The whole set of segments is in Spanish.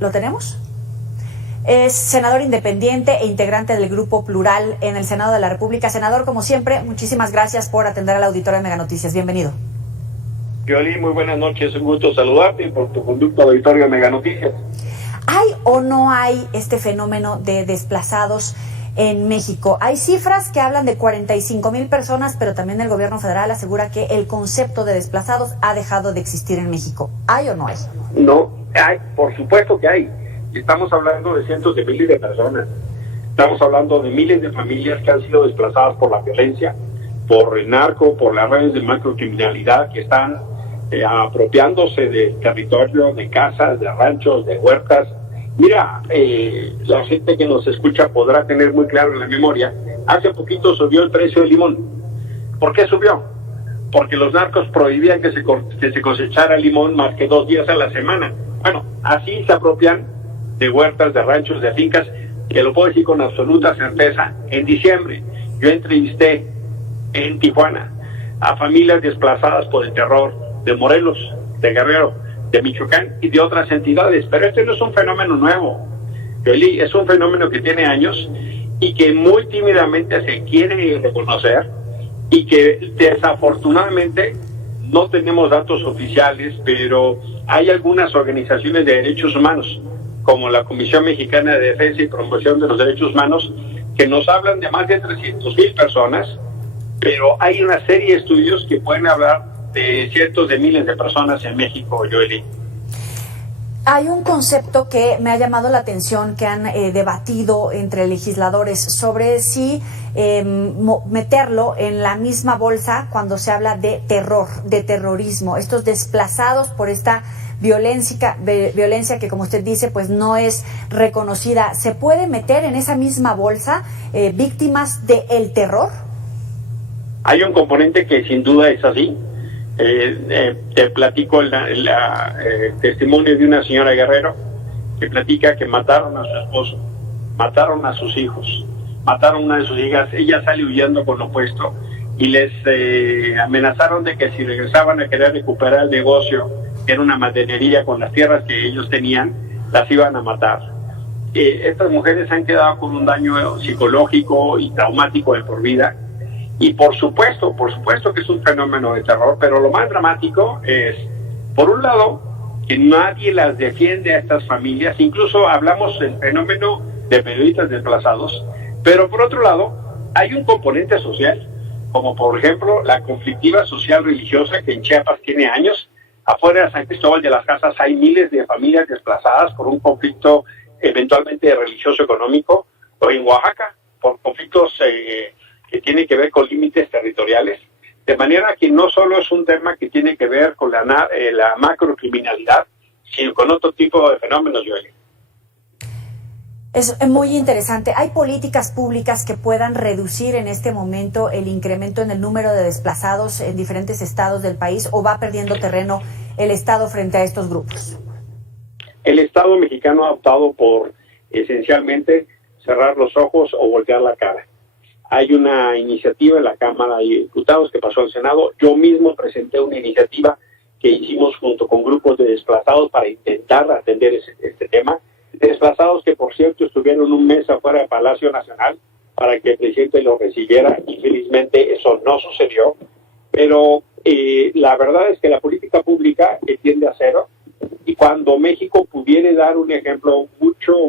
¿Lo tenemos? Es senador independiente e integrante del Grupo Plural en el Senado de la República. Senador, como siempre, muchísimas gracias por atender al auditorio de Mega Noticias. Bienvenido. Yoli, muy buenas noches, un gusto saludarte y por tu conducto al auditorio de Mega Noticias. ¿Hay o no hay este fenómeno de desplazados en México? Hay cifras que hablan de 45,000 personas, pero también el gobierno federal asegura que el concepto de desplazados ha dejado de existir en México. ¿Hay o no hay? No, hay, por supuesto que hay. Estamos hablando de cientos de miles de personas. Estamos hablando de miles de familias que han sido desplazadas por la violencia, por el narco, por las redes de macrocriminalidad que están apropiándose del territorio, de casas, de ranchos, de huertas. Mira, la gente que nos escucha podrá tener muy claro en la memoria, hace poquito subió el precio del limón. ¿Por qué subió? Porque los narcos prohibían que se cosechara limón más que 2 días a la semana. Bueno, así se apropian de huertas, de ranchos, de fincas, que lo puedo decir con absoluta certeza. En diciembre yo entrevisté en Tijuana a familias desplazadas por el terror de Morelos, de Guerrero, de Michoacán y de otras entidades, pero este no es un fenómeno nuevo, es un fenómeno que tiene años y que muy tímidamente se quiere reconocer y que desafortunadamente no tenemos datos oficiales, pero hay algunas organizaciones de derechos humanos, como la Comisión Mexicana de Defensa y Promoción de los Derechos Humanos, que nos hablan de más de 300,000 personas, pero hay una serie de estudios que pueden hablar de cientos de miles de personas en México, Joely. Hay un concepto que me ha llamado la atención, que han debatido entre legisladores sobre si meterlo en la misma bolsa cuando se habla de terror, de terrorismo, estos desplazados por esta violencia que, como usted dice, pues no es reconocida. ¿Se puede meter en esa misma bolsa víctimas del terror? Hay un componente que sin duda es así. Te platico el testimonio de una señora Guerrero que platica que mataron a su esposo, mataron a sus hijos, mataron a una de sus hijas. Ella sale huyendo con lo opuesto y les amenazaron de que si regresaban a querer recuperar el negocio, que era una maderería con las tierras que ellos tenían, las iban a matar. Estas mujeres han quedado con un daño psicológico y traumático de por vida. Y por supuesto que es un fenómeno de terror, pero lo más dramático es, por un lado, que nadie las defiende a estas familias, incluso hablamos del fenómeno de periodistas desplazados, pero por otro lado, hay un componente social, como por ejemplo la conflictiva social religiosa que en Chiapas tiene años. Afuera de San Cristóbal de las Casas hay miles de familias desplazadas por un conflicto eventualmente religioso económico, o en Oaxaca, por conflictos que tiene que ver con límites territoriales, de manera que no solo es un tema que tiene que ver con la macrocriminalidad, sino con otro tipo de fenómenos, Joely. Es muy interesante. ¿Hay políticas públicas que puedan reducir en este momento el incremento en el número de desplazados en diferentes estados del país, o va perdiendo terreno el Estado frente a estos grupos? El Estado mexicano ha optado por, esencialmente, cerrar los ojos o voltear la cara. Hay una iniciativa en la Cámara de Diputados que pasó al Senado. Yo mismo presenté una iniciativa que hicimos junto con grupos de desplazados para intentar atender este tema. Desplazados que, por cierto, estuvieron un mes afuera del Palacio Nacional para que el presidente los recibiera, y felizmente eso no sucedió. Pero la verdad es que la política pública tiende a cero, y cuando México pudiera dar un ejemplo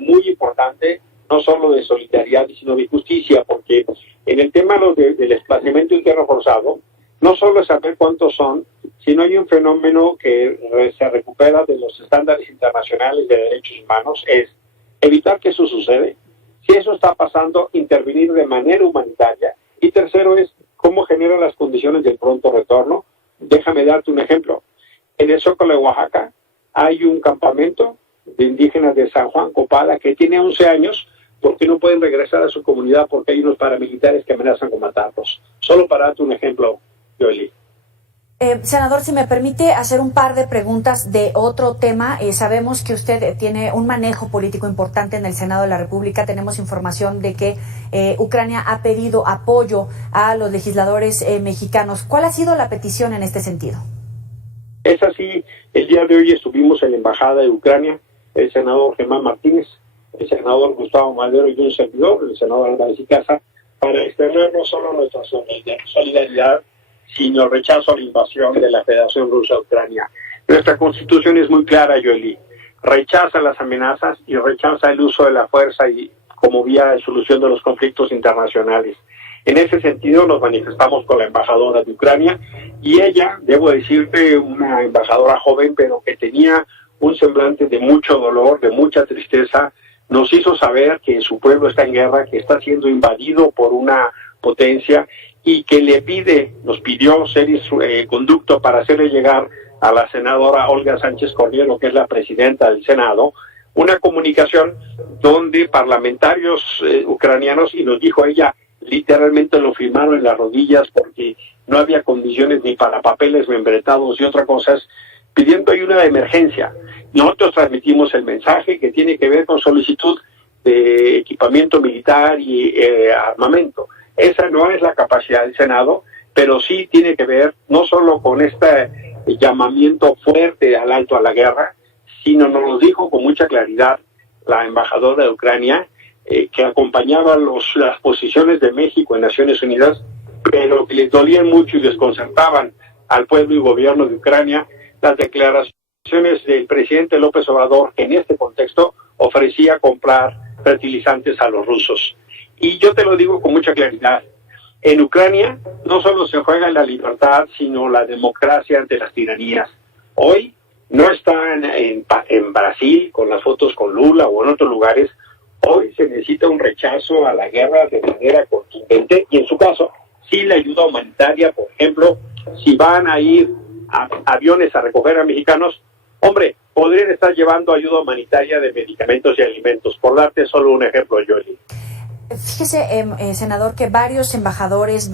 muy importante, no solo de solidaridad, sino de justicia, porque en el tema del desplazamiento interno forzado, no solo es saber cuántos son, sino hay un fenómeno que se recupera de los estándares internacionales de derechos humanos, es evitar que eso sucede. Si eso está pasando, intervenir de manera humanitaria. Y tercero es cómo genera las condiciones del pronto retorno. Déjame darte un ejemplo. En el Zócalo de Oaxaca hay un campamento de indígenas de San Juan Copala que tiene 11 años, porque no pueden regresar a su comunidad porque hay unos paramilitares que amenazan con matarlos. Solo para darte un ejemplo, Joely. Senador, si me permite hacer un par de preguntas de otro tema. Sabemos que usted tiene un manejo político importante en el Senado de la República. Tenemos información de que Ucrania ha pedido apoyo a los legisladores mexicanos. ¿Cuál ha sido la petición en este sentido? Es así, el día de hoy estuvimos en la Embajada de Ucrania, el senador Germán Martínez, el senador Gustavo Madero y un servidor, el senador Álvarez y Casa, para extender no solo nuestra solidaridad, sino el rechazo a la invasión de la Federación Rusa a Ucrania. Nuestra Constitución es muy clara, Joely. Rechaza las amenazas y rechaza el uso de la fuerza y como vía de solución de los conflictos internacionales. En ese sentido nos manifestamos con la embajadora de Ucrania y ella, debo decirte, una embajadora joven, pero que tenía un semblante de mucho dolor, de mucha tristeza, nos hizo saber que su pueblo está en guerra, que está siendo invadido por una potencia y que nos pidió ser conducto para hacerle llegar a la senadora Olga Sánchez Cordero, que es la presidenta del Senado, una comunicación donde parlamentarios ucranianos, y nos dijo ella, literalmente lo firmaron en las rodillas porque no había condiciones ni para papeles membretados y otras cosas, pidiendo ayuda de emergencia. Nosotros transmitimos el mensaje que tiene que ver con solicitud de equipamiento militar y armamento. Esa no es la capacidad del Senado, pero sí tiene que ver no solo con este llamamiento fuerte al alto a la guerra, sino nos lo dijo con mucha claridad la embajadora de Ucrania, que acompañaba las posiciones de México en Naciones Unidas, pero que les dolían mucho y desconcertaban al pueblo y gobierno de Ucrania las declaraciones del presidente López Obrador, que en este contexto ofrecía comprar fertilizantes a los rusos. Y yo te lo digo con mucha claridad, en Ucrania no solo se juega la libertad, sino la democracia ante las tiranías. Hoy no están en Brasil con las fotos con Lula o en otros lugares. Hoy se necesita un rechazo a la guerra de manera contundente y en su caso, sí la ayuda humanitaria, por ejemplo, si van a ir aviones a recoger a mexicanos, hombre, podrían estar llevando ayuda humanitaria de medicamentos y alimentos, por darte solo un ejemplo, Joely. Fíjese, senador, que varios embajadores,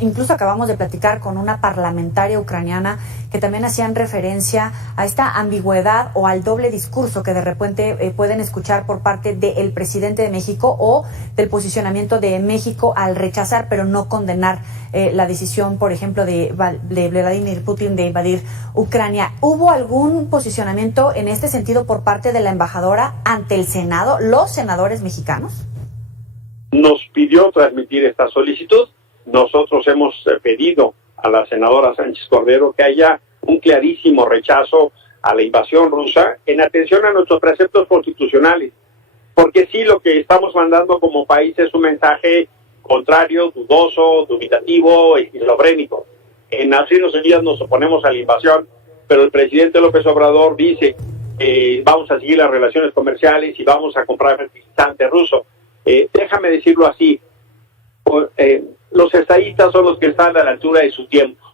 incluso acabamos de platicar con una parlamentaria ucraniana que también hacían referencia a esta ambigüedad o al doble discurso que de repente pueden escuchar por parte del presidente de México o del posicionamiento de México al rechazar pero no condenar la decisión, por ejemplo, de Vladimir Putin de invadir Ucrania. ¿Hubo algún posicionamiento en este sentido por parte de la embajadora ante el Senado, los senadores mexicanos? Nos pidió transmitir esta solicitud. Nosotros hemos pedido a la senadora Sánchez Cordero que haya un clarísimo rechazo a la invasión rusa en atención a nuestros preceptos constitucionales, porque sí, lo que estamos mandando como país es un mensaje contrario, dudoso, dubitativo y esquizofrénico. En Naciones Unidas nos oponemos a la invasión, pero el presidente López Obrador dice vamos a seguir las relaciones comerciales y vamos a comprar fertilizante ruso. Déjame decirlo así, los estadistas son los que están a la altura de su tiempo.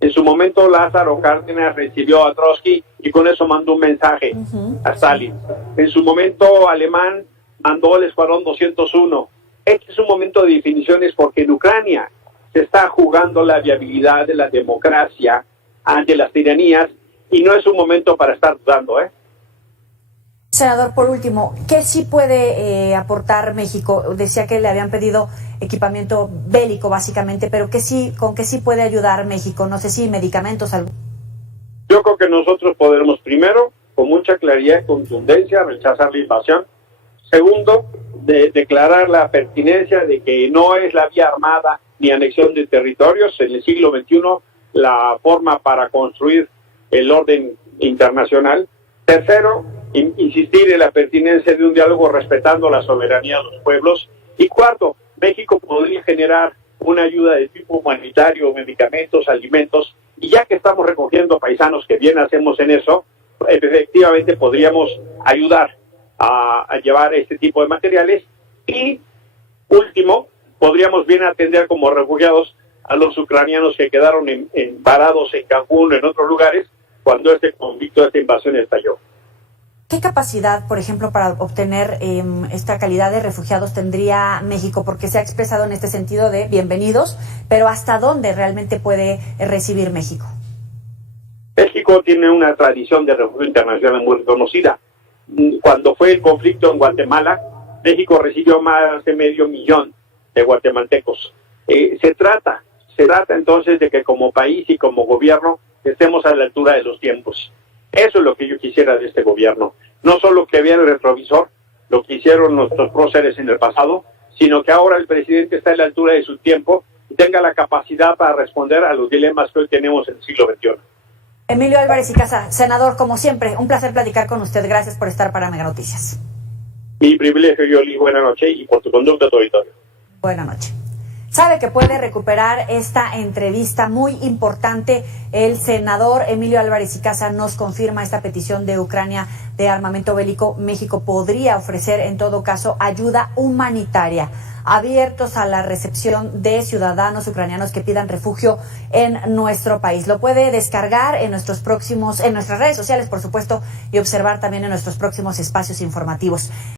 En su momento Lázaro Cárdenas recibió a Trotsky y con eso mandó un mensaje a Stalin. En su momento Alemán mandó el Escuadrón 201. Este es un momento de definiciones porque en Ucrania se está jugando la viabilidad de la democracia ante las tiranías y no es un momento para estar dudando, Senador, por último, ¿qué sí puede aportar México? Decía que le habían pedido equipamiento bélico, básicamente, pero ¿con qué sí puede ayudar México? No sé si medicamentos. Yo creo que nosotros podremos, primero, con mucha claridad y contundencia, rechazar la invasión. Segundo, declarar la pertinencia de que no es la vía armada ni anexión de territorios en el siglo XXI la forma para construir el orden internacional. Tercero, insistir en la pertinencia de un diálogo respetando la soberanía de los pueblos. Y cuarto, México podría generar una ayuda de tipo humanitario, medicamentos, alimentos, y ya que estamos recogiendo paisanos, que bien hacemos en eso, efectivamente podríamos ayudar a llevar este tipo de materiales. Y último, podríamos bien atender como refugiados a los ucranianos que quedaron varados en Cancún o en otros lugares cuando este conflicto, esta invasión estalló. ¿Qué capacidad, por ejemplo, para obtener esta calidad de refugiados tendría México? Porque se ha expresado en este sentido de bienvenidos, pero ¿hasta dónde realmente puede recibir México? México tiene una tradición de refugio internacional muy reconocida. Cuando fue el conflicto en Guatemala, México recibió más de 500,000 de guatemaltecos. Se trata entonces de que como país y como gobierno estemos a la altura de los tiempos. Eso es lo que yo quisiera de este gobierno, no solo que vean el retrovisor, lo que hicieron nuestros próceres en el pasado, sino que ahora el presidente está a la altura de su tiempo y tenga la capacidad para responder a los dilemas que hoy tenemos en el siglo XXI. Emilio Álvarez y Casa, senador, como siempre, un placer platicar con usted. Gracias por estar para Mega Noticias. Mi privilegio, Yoli. Buenas noches y por tu conducta a tu auditorio. Buenas noches. Sabe que puede recuperar esta entrevista muy importante. El senador Emilio Álvarez y Casa nos confirma esta petición de Ucrania de armamento bélico. México podría ofrecer, en todo caso, ayuda humanitaria, abiertos a la recepción de ciudadanos ucranianos que pidan refugio en nuestro país. Lo puede descargar en nuestras redes sociales, por supuesto, y observar también en nuestros próximos espacios informativos.